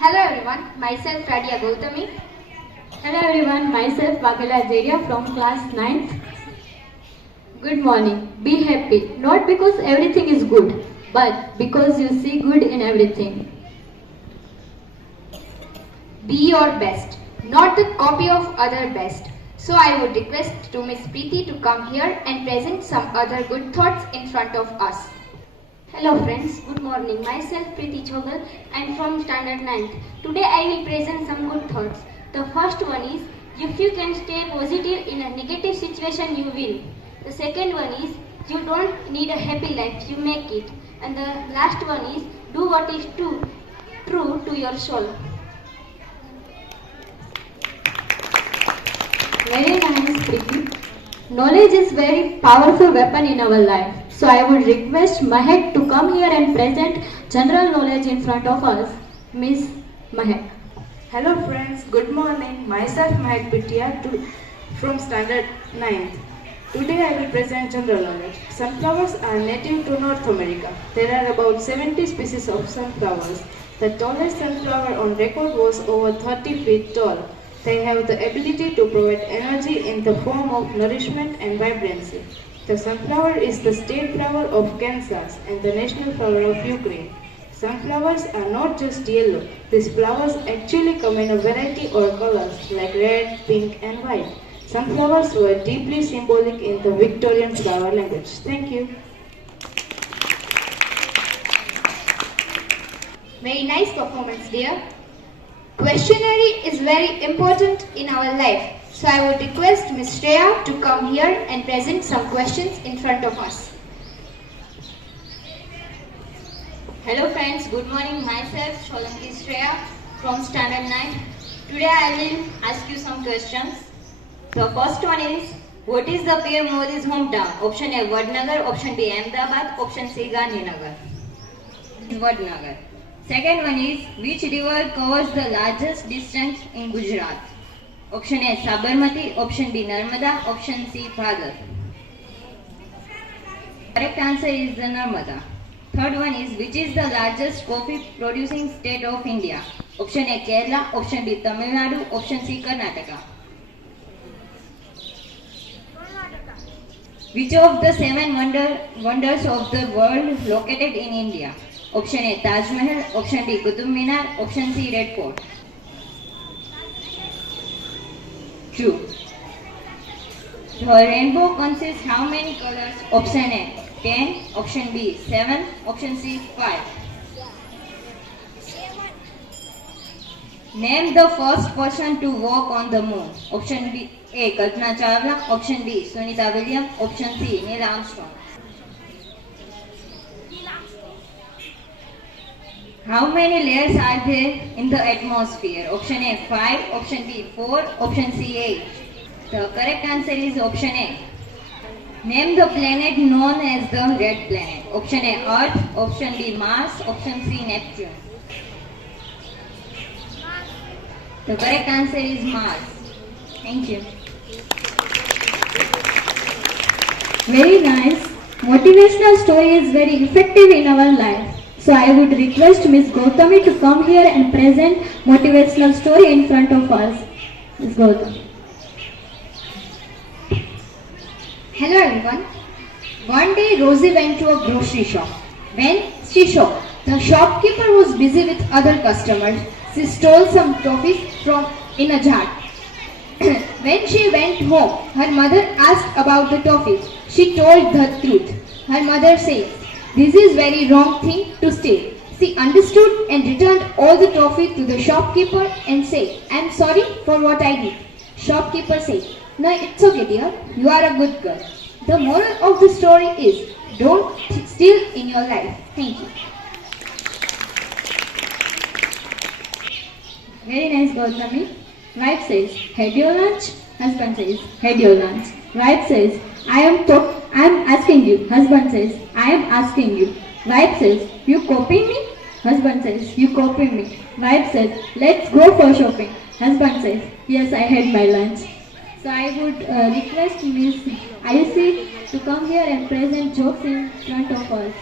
Hello everyone, myself Radia Gautami. Hello everyone, myself Vakala Zeria from class 9th. Good morning. Be happy, not because everything is good, but because you see good in everything. Be your best, not the copy of other best. So I would request to Miss Preeti to come here and present some other good thoughts in front of us. Hello friends, good morning. Myself Preeti Chogal. I am from standard 9th. Today I will present some good thoughts. The first one is, if you can stay positive in a negative situation, you will. The second one is, you don't need a happy life, you make it. And the last one is, do what is true to your soul. Very nice, Preeti. Knowledge is very powerful weapon in our life. So I would request Mahek to come here and present general knowledge in front of us. Miss Mahek. Hello friends, good morning. Myself Mahek Pitya from standard 9th. Today I will present general knowledge. Sunflowers are native to North America. There are about 70 species of sunflowers. The tallest sunflower on record was over 30 feet tall. They have the ability to provide energy in the form of nourishment and vibrancy. The sunflower is the state flower of Kansas and the national flower of Ukraine. Sunflowers are not just yellow. These flowers actually come in a variety of colors like red, pink and white. Sunflowers were deeply symbolic in the Victorian flower language. Thank you. Very nice performance, dear. Questionnaire is very important in our life. So I would request Ms. Shreya to come here and present some questions in front of us. Hello friends, good morning. Myself Solanki Shreya from standard 9. Today I will ask you some questions. The first one is, what is the PM Modi's hometown? Option A, Vadnagar. Option B, Ahmedabad. Option C, Gandhinagar. Vadnagar. Second one is, which river covers the largest distance in Gujarat? Option A, Sabarmati. Option B, Narmada. Option C, Bhagar. Correct answer is the Narmada. Third one is, which is the largest coffee producing state of India? Option A, Kerala. Option B, Tamil Nadu. Option C, Karnataka. Which of the seven wonders of the world located in India? Option A, Taj Mahal. Option B, Qutub Minar. Option C, Red Fort. True. The rainbow consists how many colors? Option A, 10. Option B, 7. Option C, 5. Name the first person to walk on the moon. Option B, A, Kalpana Chawla. Option B, Sunita Williams. Option C, Neil Armstrong. How many layers are there in the atmosphere? Option A, 5. Option B, 4. Option C, 8. The correct answer is option A. Name the planet known as the red planet. Option A, Earth. Option B, Mars. Option C, Neptune. The correct answer is Mars. Thank you. Very nice. Motivational story is very effective in our life. So I would request Miss Gautami to come here and present motivational story in front of us. Miss Gautami. Hello everyone. One day Rosie went to a grocery shop. When she saw the shopkeeper was busy with other customers, she stole some toffees from in a jar. When she went home, her mother asked about the toffees. She told the truth. Her mother said, "This is very wrong thing to steal." She understood and returned all the toffee to the shopkeeper and said, "I am sorry for what I did." Shopkeeper said, "No, it's okay dear, you are a good girl." The moral of the story is, don't steal in your life. Thank you. Very nice, Gautami. Wife says, "Had your lunch?" Husband says, "Had your lunch." Wife says, I am asking you." Husband says, "I am asking you." Wife says, "You copying me?" Husband says, "You copying me." Wife says, "Let's go for shopping." Husband says, "Yes, I had my lunch." So I would request Miss Ayushi to come here and present jokes in front of us.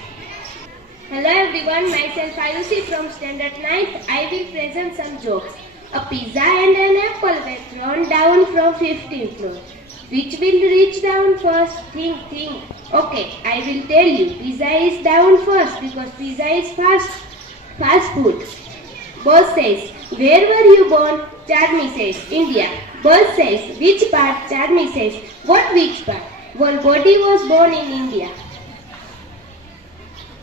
Hello everyone, myself Ayushi from Standard 9th. I will present some jokes. A pizza and an apple were thrown down from 15th floor. Which will reach down first? Think. Okay, I will tell you. Pizza is down first because pizza is fast food. Boss says, where were you born? Charmi says, India. Boss says, which part? Charmi says, what which part? Well, body was born in India.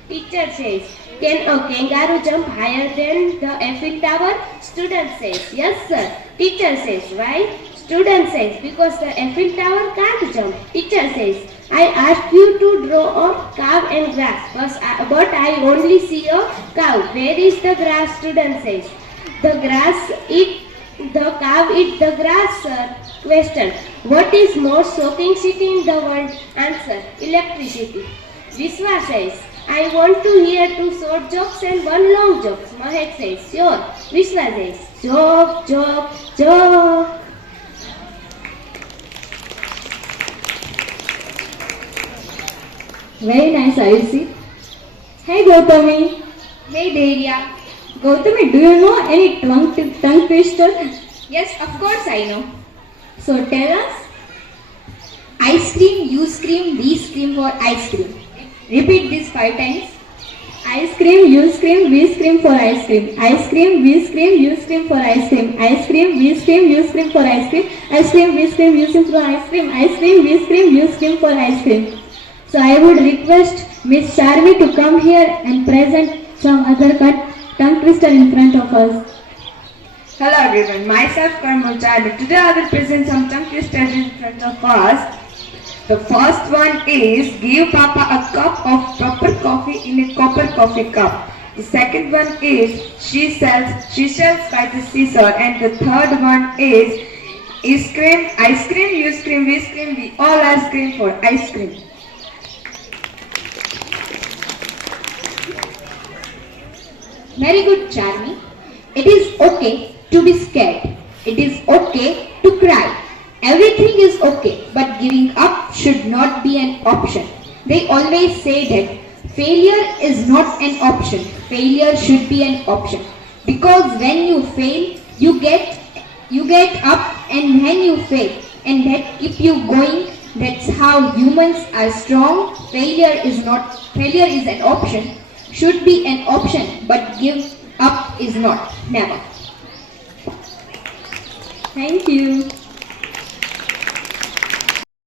Teacher says, can a kangaroo jump higher than the Eiffel Tower? Student says, yes sir. Teacher says, why? Student says, because the Eiffel Tower can't jump. Teacher says, I asked you to draw a cow and grass, but I only see a cow. Where is the grass? Student says, the cow eat the grass, sir. Question, what is most soaking city in the world? Answer, electricity. Vishwa says, I want to hear 2 short jokes and 1 long joke. Mahek says, sure. Vishwa says, joke. Very nice, Ayushi. Hey Gautami. Hey Deria. Gautami, do you know any tongue twister? Yes, of course I know. So tell us. I scream, you scream, we scream for ice cream. Repeat this 5 times. Ice cream, you scream, we scream for ice cream. Ice cream, we scream, you scream for ice cream. Ice cream, we scream, you scream for ice cream. Ice cream, we scream, you scream for ice cream. Ice cream, we scream, you scream for ice cream. So I would request Miss Charmi to come here and present some other tongue twister in front of us. Hello everyone, myself Karmal Charmi. Today I will present some tongue twisters in front of us. The first one is give Papa a cup of proper coffee in a copper coffee cup. The second one is she sells seashells by the seashore. And the third one is ice cream, you scream, we scream, we all are scream for ice cream. Very good, Charmi. It is okay to be scared. It is okay to cry. Everything is okay, but giving up should not be an option. They always say that failure is not an option. Failure should be an option. Because when you fail, you get up, and when you fail, and that keep you going. That's how humans are strong. Failure is an option. Should be an option, but give up is not. Never. Thank you.